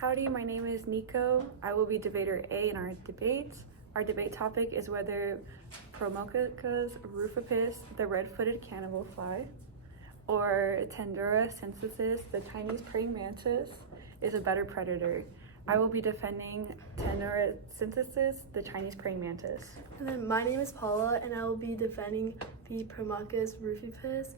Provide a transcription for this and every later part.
Howdy, my name is Nico. I will be debater A in our debate. Our debate topic is whether Promachus rufipes, the red-footed cannibal fly, or Tendura synthesis, the Chinese praying mantis, is a better predator. I will be defending Tendura synthesis, the Chinese praying mantis. And then my name is Paula, and I will be defending the Promachus rufipes.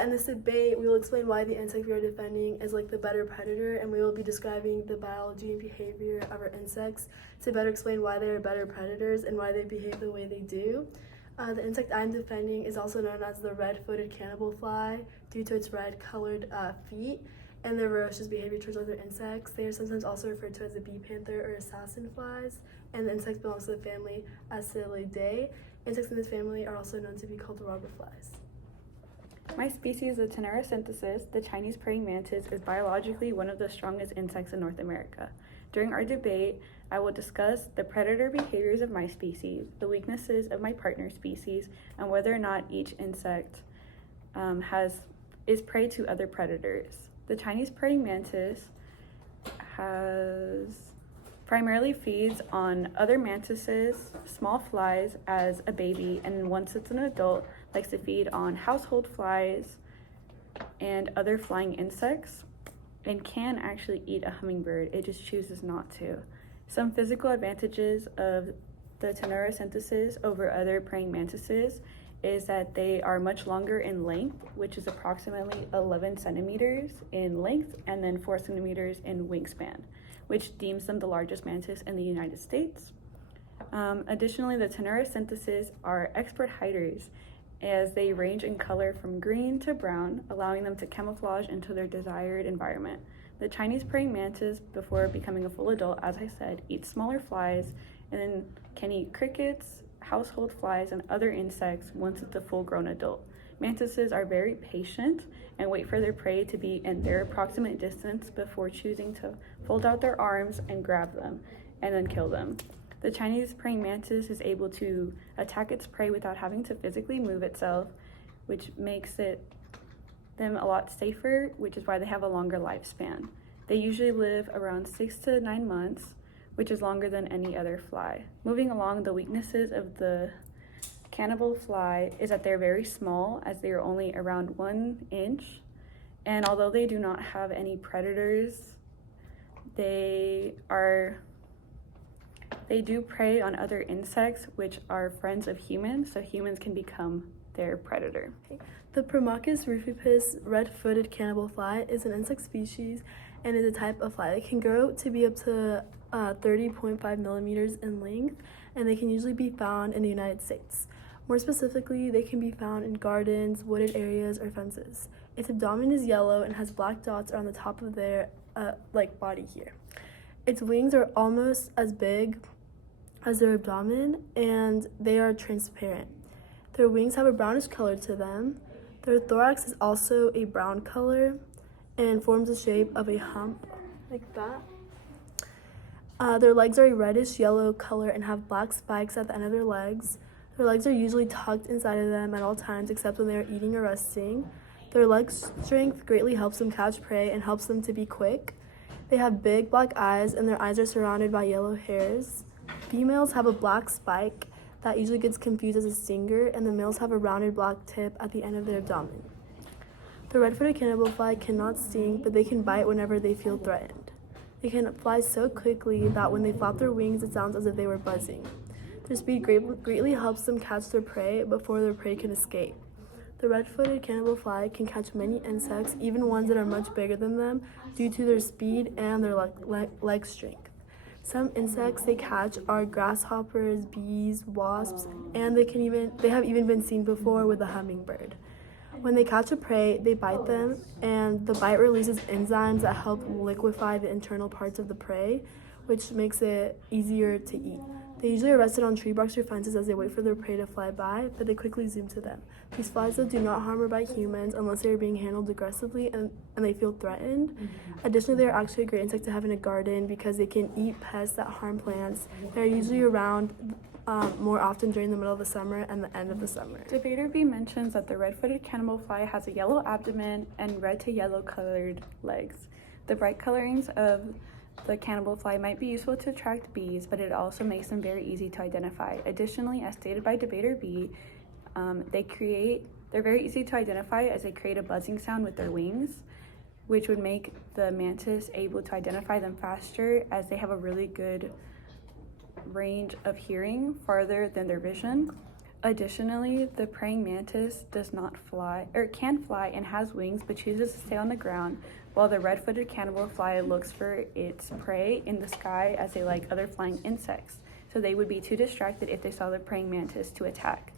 In this debate, we will explain why the insect we are defending is like the better predator, and we will be describing the biology and behavior of our insects to better explain why they are better predators and why they behave the way they do. The insect I'm defending is also known as the red-footed cannibal fly due to its red-colored feet and their ferocious behavior towards other insects. They are sometimes also referred to as the bee panther or assassin flies, and the insect belongs to the family Acylidae. Insects in this family are also known to be called robber flies. My species, the Tendura synthesis, the Chinese praying mantis, is biologically one of the strongest insects in North America. During our debate, I will discuss the predator behaviors of my species, the weaknesses of my partner species, and whether or not each insect is prey to other predators. The Chinese praying mantis primarily feeds on other mantises, small flies as a baby, and once it's an adult, likes to feed on household flies and other flying insects, and can actually eat a hummingbird. It just chooses not to. Some physical advantages of the Tendura synthesis over other praying mantises is that they are much longer in length, which is approximately 11 centimeters in length and then 4 centimeters in wingspan, which deems them the largest mantis in the United States. Additionally, the Tendura synthesis are expert hiders as they range in color from green to brown, allowing them to camouflage into their desired environment. The Chinese praying mantis, before becoming a full adult, as I said, eats smaller flies and then can eat crickets, household flies, and other insects once it's a full-grown adult. Mantises are very patient and wait for their prey to be in their approximate distance before choosing to fold out their arms and grab them and then kill them. The Chinese praying mantis is able to attack its prey without having to physically move itself, which makes them a lot safer, which is why they have a longer lifespan. They usually live around 6 to 9 months, which is longer than any other fly. Moving along, the weaknesses of the cannibal fly is that they're very small, as they are only around 1 inch, and although they do not have any predators, they do prey on other insects, which are friends of humans, so humans can become their predator. The Promachus rufipes red-footed cannibal fly is an insect species and is a type of fly that can grow to be up to 30.5 millimeters in length, and they can usually be found in the United States. More specifically, they can be found in gardens, wooded areas, or fences. Its abdomen is yellow and has black dots around the top of their body here. Its wings are almost as big as their abdomen, and they are transparent. Their wings have a brownish color to them. Their thorax is also a brown color and forms the shape of a hump, like that. Their legs are a reddish yellow color and have black spikes at the end of their legs. Their legs are usually tucked inside of them at all times except when they are eating or resting. Their leg strength greatly helps them catch prey and helps them to be quick. They have big black eyes, and their eyes are surrounded by yellow hairs. Females have a black spike that usually gets confused as a stinger, and the males have a rounded black tip at the end of their abdomen. The red-footed cannibal fly cannot sting, but they can bite whenever they feel threatened. They can fly so quickly that when they flap their wings, it sounds as if they were buzzing. Their speed greatly helps them catch their prey before their prey can escape. The red-footed cannibal fly can catch many insects, even ones that are much bigger than them, due to their speed and their leg strength. Some insects they catch are grasshoppers, bees, wasps, and they have even been seen before with a hummingbird. When they catch a prey, they bite them, and the bite releases enzymes that help liquefy the internal parts of the prey, which makes it easier to eat. They usually are rested on tree barks or fences as they wait for their prey to fly by, but they quickly zoom to them. These flies, though, do not harm or bite humans unless they are being handled aggressively and they feel threatened. Additionally, they are actually a great insect to have in a garden because they can eat pests that harm plants. They are usually around more often during the middle of the summer and the end of the summer. Debater B mentions that the red-footed cannibal fly has a yellow abdomen and red to yellow colored legs. The bright colorings of The cannibal fly might be useful to attract bees, but it also makes them very easy to identify. Additionally, as stated by debater B, they're very easy to identify as they create a buzzing sound with their wings, which would make the mantis able to identify them faster as they have a really good range of hearing farther than their vision. Additionally, the praying mantis does not fly, or can fly and has wings, but chooses to stay on the ground, while the red-footed cannibal fly looks for its prey in the sky as they like other flying insects, so they would be too distracted if they saw the praying mantis to attack.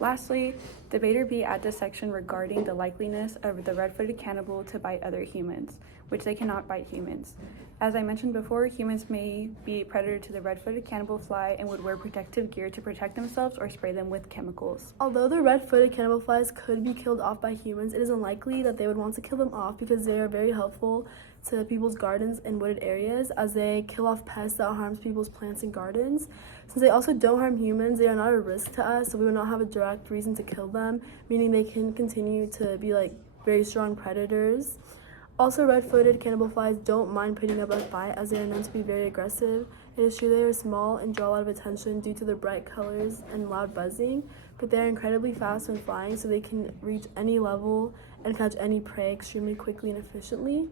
Lastly, debater B adds a section regarding the likeliness of the red-footed cannibal to bite other humans, which they cannot bite humans. As I mentioned before, humans may be a predator to the red-footed cannibal fly and would wear protective gear to protect themselves or spray them with chemicals. Although the red-footed cannibal flies could be killed off by humans, it is unlikely that they would want to kill them off because they are very helpful to people's gardens and wooded areas as they kill off pests that harms people's plants and gardens. Since they also don't harm humans, they are not a risk to us, so we would not have a direct reason to kill them, meaning they can continue to be like very strong predators. Also, red-footed cannibal flies don't mind putting up a fight as they are known to be very aggressive. It is true they are small and draw a lot of attention due to their bright colors and loud buzzing, but they are incredibly fast when flying, so they can reach any level and catch any prey extremely quickly and efficiently.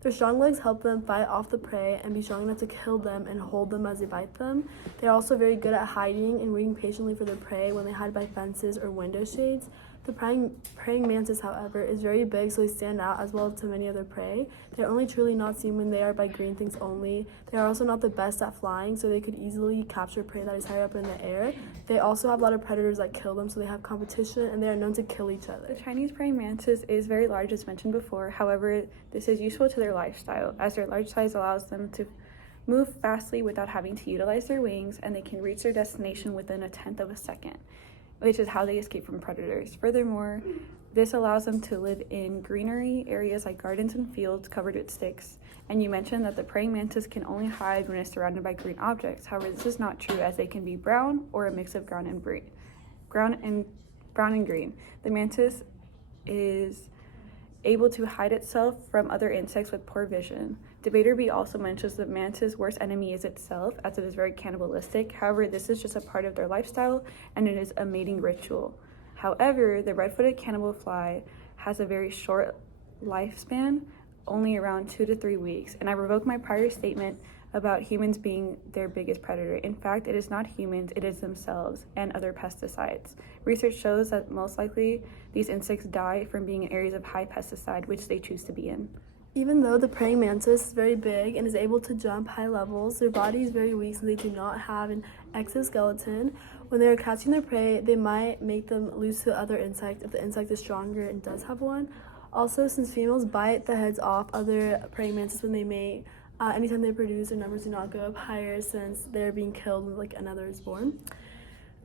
Their strong legs help them fight off the prey and be strong enough to kill them and hold them as they bite them. They are also very good at hiding and waiting patiently for their prey when they hide by fences or window shades. The praying mantis, however, is very big, so they stand out as well to many other prey. They are only truly not seen when they are by green things only. They are also not the best at flying, so they could easily capture prey that is higher up in the air. They also have a lot of predators that kill them, so they have competition, and they are known to kill each other. The Chinese praying mantis is very large, as mentioned before. However, this is useful to their lifestyle, as their large size allows them to move fastly without having to utilize their wings, and they can reach their destination within 1/10 of a second, which is how they escape from predators. Furthermore, this allows them to live in greenery areas like gardens and fields covered with sticks. And you mentioned that the praying mantis can only hide when it's surrounded by green objects. However, this is not true, as they can be brown or a mix of brown and green. The mantis is able to hide itself from other insects with poor vision. Debater B also mentions the mantis' worst enemy is itself, as it is very cannibalistic. However, this is just a part of their lifestyle, and it is a mating ritual. However, the red-footed cannibal fly has a very short lifespan, only around 2 to 3 weeks, and I revoke my prior statement about humans being their biggest predator. In fact, it is not humans, it is themselves and other pesticides. Research shows that most likely these insects die from being in areas of high pesticide, which they choose to be in. Even though the praying mantis is very big and is able to jump high levels, their body is very weak, so they do not have an exoskeleton. When they are catching their prey, they might make them lose to other insects if the insect is stronger and does have one. Also, since females bite the heads off other praying mantis when they mate, anytime they produce, their numbers do not go up higher since they're being killed when like another is born.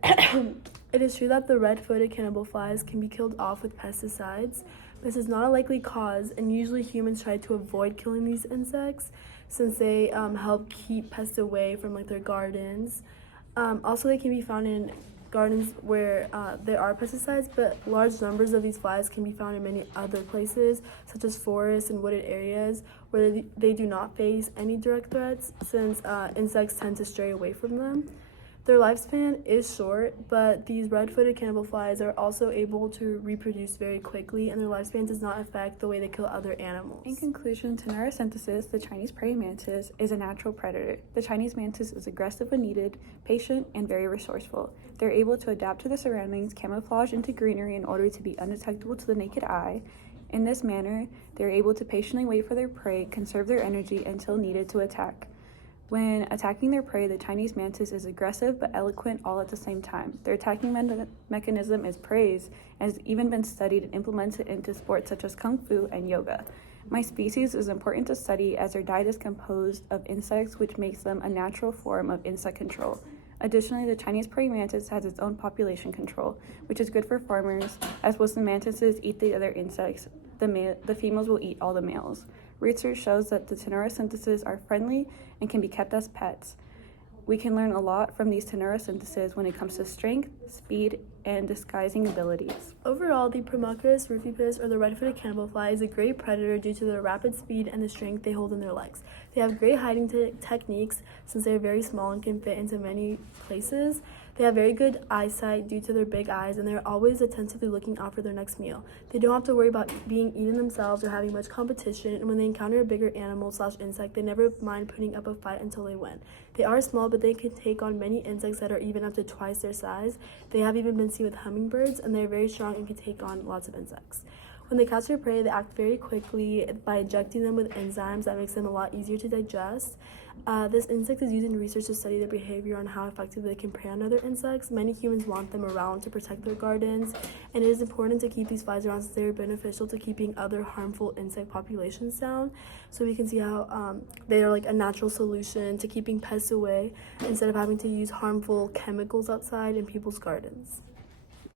It is true that the red-footed cannibal flies can be killed off with pesticides. This is not a likely cause, and usually humans try to avoid killing these insects since they help keep pests away from like their gardens. Also, they can be found in gardens where there are pesticides, but large numbers of these flies can be found in many other places, such as forests and wooded areas, where they do not face any direct threats since insects tend to stray away from them. Their lifespan is short, but these red-footed cannibal flies are also able to reproduce very quickly, and their lifespan does not affect the way they kill other animals. In conclusion, Tenaracensis, the Chinese praying mantis, is a natural predator. The Chinese mantis is aggressive when needed, patient, and very resourceful. They're able to adapt to the surroundings, camouflage into greenery in order to be undetectable to the naked eye. In this manner, they're able to patiently wait for their prey, conserve their energy until needed to attack. When attacking their prey, the Chinese mantis is aggressive but eloquent all at the same time. Their attacking mechanism is praise and has even been studied and implemented into sports such as Kung Fu and yoga. My species is important to study as their diet is composed of insects, which makes them a natural form of insect control. Additionally, the Chinese praying mantis has its own population control, which is good for farmers, as once the mantises eat the other insects, the females will eat all the males. Research shows that the Tenaracensis are friendly and can be kept as pets. We can learn a lot from these Tenaracensis when it comes to strength, speed, and disguising abilities. Overall, the Promachus rufipus, or the red-footed cannibal fly, is a great predator due to their rapid speed and the strength they hold in their legs. They have great hiding techniques since they're very small and can fit into many places. They have very good eyesight due to their big eyes, and they're always attentively looking out for their next meal. They don't have to worry about being eaten themselves or having much competition, and when they encounter a bigger animal/insect, they never mind putting up a fight until they win. They are small, but they can take on many insects that are even up to twice their size. They have even been seen with hummingbirds, and they're very strong and can take on lots of insects. When they catch their prey, they act very quickly by injecting them with enzymes that makes them a lot easier to digest. This insect is used in research to study their behavior and how effectively they can prey on other insects. Many humans want them around to protect their gardens, and it is important to keep these flies around since they are beneficial to keeping other harmful insect populations down. So we can see how they are like a natural solution to keeping pests away instead of having to use harmful chemicals outside in people's gardens.